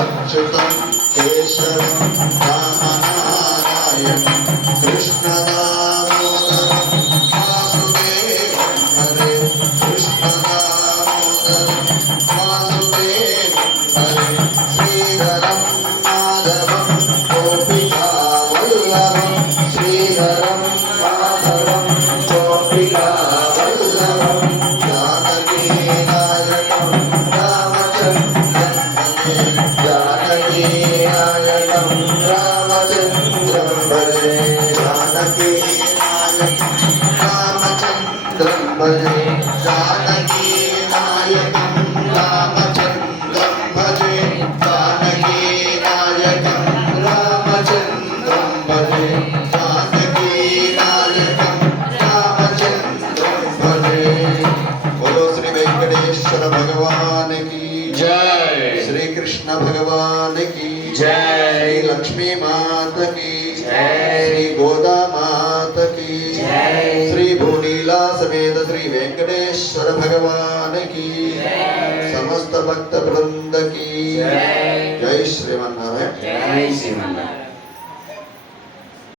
अच्युतं केशवं रामनारायणं कृष्णदामोदरं वासुदेवं हरे कृष्णदामोदरं वासुदेवं हरे श्रीधरं माधवं गोपिकावल्लभं श्रीधरं माधवं गोपिकावल्लभं जानकीनायकं रामचन्द्रं भजे जानकीनायकं रामचन्द्रं भजे जानकीनायकं रामचन्द्रं भजे जानकीनायकं रामचन्द्रं भजे जानकीनायकं रामचन्द्रं भजे। बोलो श्री वेंकटेश्वर भगवान की जय, श्री कृष्ण भगवान की जय, श्री लक्ष्मी माता की जय, श्री गोदा माता की जय, श्री भूनीला समेत श्री वेंकटेश्वर भगवान की जय, समस्त भक्त वृंद की जय। जय श्रीमन्नारायण। जय श्रीमन्नारायण।